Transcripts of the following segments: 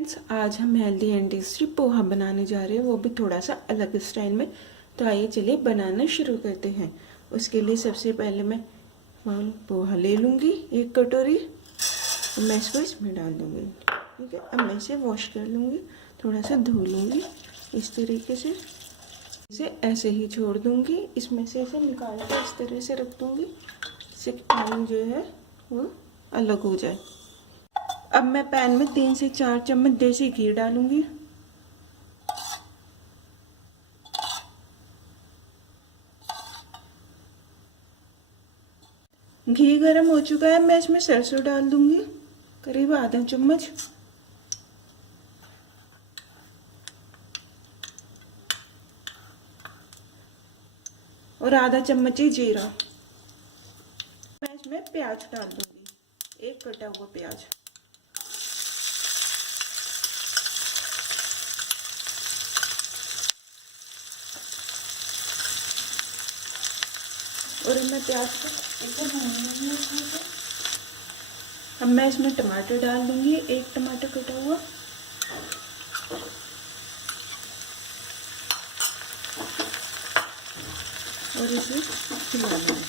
Friends, आज हम healthy and tasty poha बनाने जा रहे हैं, वो भी थोड़ा सा अलग स्टाइल में। तो आइए चलिए बनाना शुरू करते हैं। उसके लिए सबसे पहले मैं पोहा ले लूँगी 1 कटोरी। मैं इसको इसमें डाल दूँगी। ठीक है, अब मैं इसे वॉश कर लूँगी, थोड़ा सा धो लूँगी इस तरीके से। इसे ऐसे ही छोड़ दूँगी, इसमें से इसे निकाल कर इस तरह से रख दूँगी, इससे पानी जो है वो अलग हो जाए। अब मैं पैन में 3 से 4 चम्मच देसी घी डालूंगी। घी गर्म हो चुका है, मैं इसमें सरसों डाल दूंगी, करीब आधा चम्मच। और आधा चम्मच ही जीरा। मैं इसमें प्याज डाल दूंगी, 1 कटा हुआ प्याज। और मैं प्याज को एकदम भून लूंगी। अब मैं इसमें टमाटर डाल दूंगी, 1 टमाटर कटा हुआ। और इसे हिला लूंगी।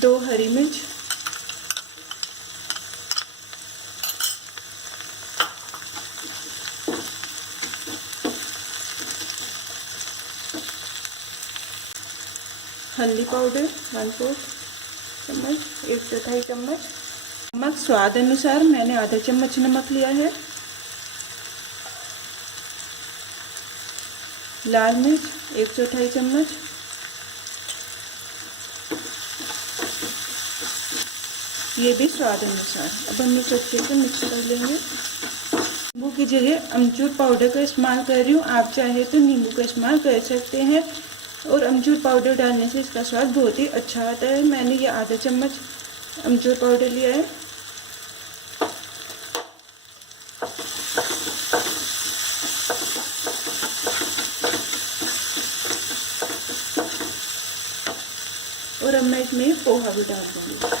दो हरी मिर्च, हल्दी पाउडर 1/4 चम्मच, 1/4 चम्मच। नमक स्वाद अनुसार, मैंने आधा चम्मच नमक लिया है। लाल मिर्च 1/4 चम्मच। ये भी स्वाद अनुसार। अब हम इसे अच्छे से मिक्स कर लेंगे। नींबू की जगह अमचूर पाउडर का इस्तेमाल कर रही हूँ, आप चाहे तो नींबू का इस्तेमाल कर सकते हैं। और अमचूर पाउडर डालने से इसका स्वाद बहुत ही अच्छा आता है। मैंने ये आधा चम्मच अमचूर पाउडर लिया है। और अब मैं इसमें पोहा भी डाल दूँगी।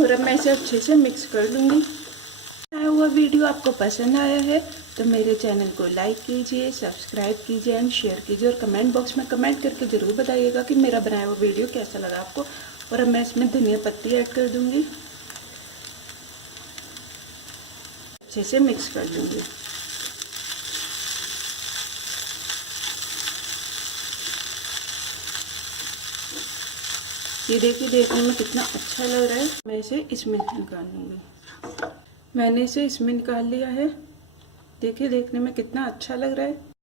और अब मैं इसे अच्छे से मिक्स कर लूँगी। आया हुआ वीडियो आपको पसंद आया है तो मेरे चैनल को लाइक कीजिए, सब्सक्राइब कीजिए एंड शेयर कीजिए। और कमेंट बॉक्स में कमेंट करके ज़रूर बताइएगा कि मेरा बनाया हुआ वीडियो कैसा लगा आपको। और अब मैं इसमें धनिया पत्ती ऐड कर दूँगी, अच्छे से मिक्स कर लूँगी। ये देखिए, देखने में कितना अच्छा लग रहा है। मैं इसे इसमें निकाल लूँगी। मैंने इसे इसमें निकाल लिया है। देखिए, देखने में कितना अच्छा लग रहा है।